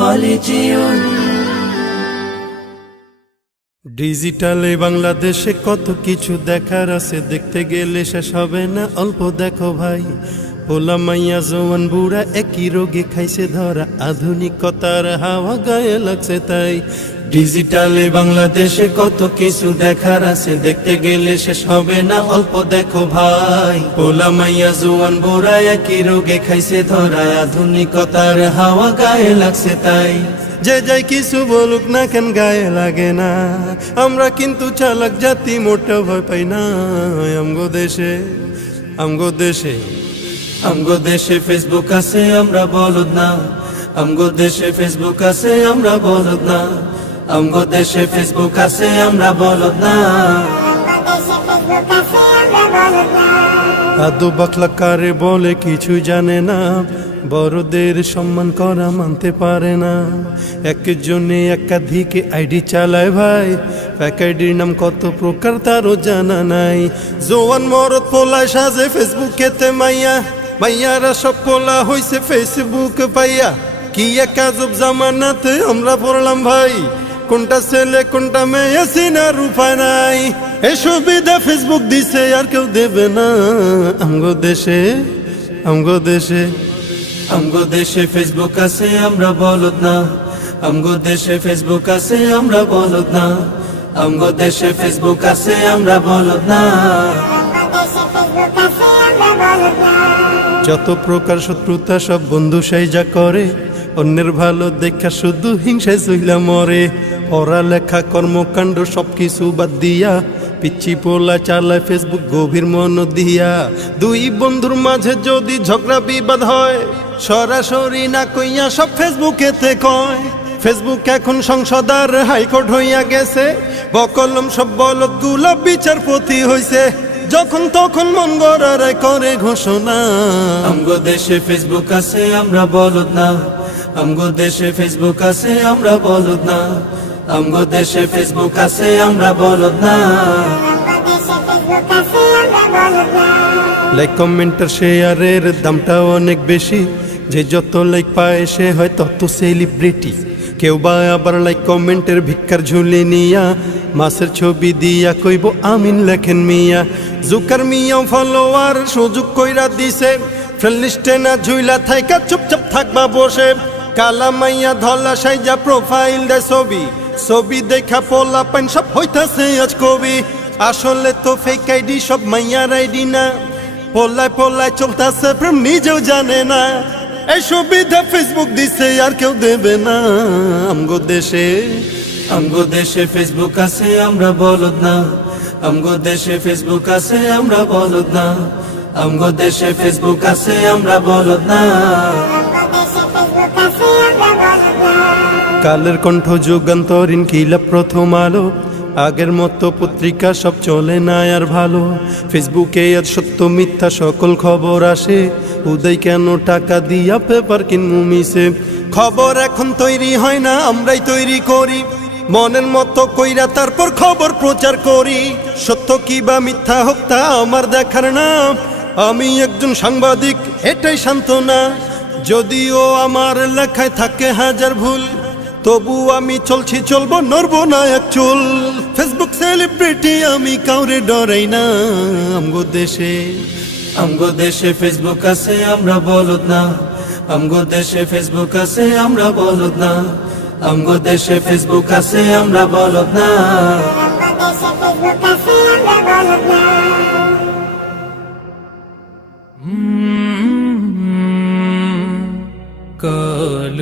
কলেজিয়ন। ডিজিটালে বাংলাদেশে কত কিছু দেখার আছে, দেখতে গেলে শেষ হবে না। অল্প দেখো ভাই, পোলা মাইয়া জওয়ান বুড়া একই রোগে খাইছে ধরা, আধুনিকতার হাওয়া গায়ে লাগছে তাই। ডিজিটালে বাংলাদেশে কত কিছু দেখার আছে, দেখতে গেলে শেষ হবে না। অল্প দেখো ভাই, পোলা মাইয়া জওয়ান বুড়া একই রোগে খাইছে ধরা, আধুনিকতার হাওয়া গায়ে লাগছে তাই। যে যাই কিছু বলুক না কেন গায়ে লাগে না, আমরা কিন্তু চালাক জাতি, মোটা ভয় পাই না। আমগো দেশে আমগো দেশে আমগো দেশে ফেসবুক আছে, আমরা বলদ না। আমগো দেশে ফেসবুক আছে, আমরা বলদ না। আমগো দেশে ফেসবুক আছে, আমরা বলদ না। আদু বাকলা কারে বলে কিছু জানে না, বড়দের সম্মান করা মানতে পারে না। একজনে একাধিক আইডি চালায় ভাই, এক আইডির নাম কত প্রকার তারও জানা নাই। জোয়ান মরদ পোলায় সাজে ফেসবুকেতে মাইয়া, মাইয়ারা সব পোলা হইছে ফেসবুক পাইয়া। কি এক আজব জামানাতে আমরা পড়লাম ভাই, কোনটা ছেলে কোনটা মেয়ে চিনার উপায় নাই। এই সুবিধা ফেসবুক দিছে আর কেউ দেবে না। আমগো দেশে আমগো দেশে আমগো দেশে ফেসবুক আছে, আমরা বলদ না। আমগো দেশে ফেসবুক আছে, আমরা বলদ না। আমগো দেশে ফেসবুক আছে, আমরা বলদ না। যত প্রকার শত্রুতা সব বন্ধু সাইজা করে, অন্যের ভালো দেখা শুধু হিংসায় চইলা মরে। পড়ালেখা কর্মকাণ্ড সবকিছু বাদ দিয়া, পিচ্ছি পোলা চালায় ফেসবুক গভীর মন দিয়া। দুই বন্ধুর মাঝে যদি ঝগড়া বিবাদ হয়, সরাসরি না কইয়া সব ফেসবুকেতে কয়। ফেসবুক এখন সংসদ আর হাইকোর্ট হইয়া গেছে, বকলম সব বলদ গুলা বিচারপতি হইছে। যখন তখন মন গড়ায় করে ঘোষণা। আমগো দেশে ফেসবুক আছে, আমরা বলদ না। আমগো দেশে ফেসবুক আছে, আমরা বলদ না। আমগো দেশে ফেসবুক আছে, আমরা বলদ না। লাইক কমেন্টার শেয়ারের দামটাও অনেক বেশি, যে যত লাইক পায় সে হয় তত সেলিব্রিটি। কেউ বা আবার লাইক কমেন্টের ভিক্ষার ঝুলি নিয়া, মাছের ছবি দিয়া কইব আমিন লেখেন মিয়া। জুকার মিয়াও ফলোয়ার সুযোগ কইরা দিছে, ফ্রেন্ড লিস্টে না ঝুইলা থাইকা চুপচাপ থাকবা বসে। কালা মাইয়া ধলা সাইজা প্রোফাইল দে ছবি, ছবি দেখা পোলা পাইন সব হইতাছে আজ কবি। আসলে তো ফেক আইডি সব মাইয়ার আইডি না, পোলায় পোলায় চলতাছে প্রেম নিজেও জানে না। এই সুবিধা ফেসবুক দিছে আর কেউ দেবে না। আমগো দেশে ফেসবুক আছে, আমরা বলদ না। আমগো দেশে ফেসবুক আছে, আমরা বলদ না। আমগো দেশে ফেসবুক আছে, আমরা বলদ না। কালের কণ্ঠ যুগান্তরীণ কিলা প্রথম আলো, আগের মতো পত্রিকা সব চলে না আর ভালো। ফেসবুকে আজ সত্য মিথ্যা সকল খবর আসে, উদয় কেন টাকা দিয়া পেপার কিনমু মিশে। খবর এখন তৈরি হয় না, আমরাই তৈরি করি মনের মতো কইরা, তারপর খবর প্রচার করি। সত্য কি বা মিথ্যা হোক তা আমার দেখার না, আমি একজন সাংবাদিক এটাই সান্ত্বনা। যদিও আমার লেখায় থাকে হাজার ভুল, তবু আমি চলছি চলবো, নড়বো না এক চুল। ফেসবুক সেলিব্রিটি আমি কাউরে ডরাই না। আমগো দেশে ফেসবুক আছে, আমরা বলদ না। আমগো দেশে ফেসবুক আছে, আমরা বলদ না। আমগো দেশে ফেসবুক আছে, আমরা বলদ না। কাল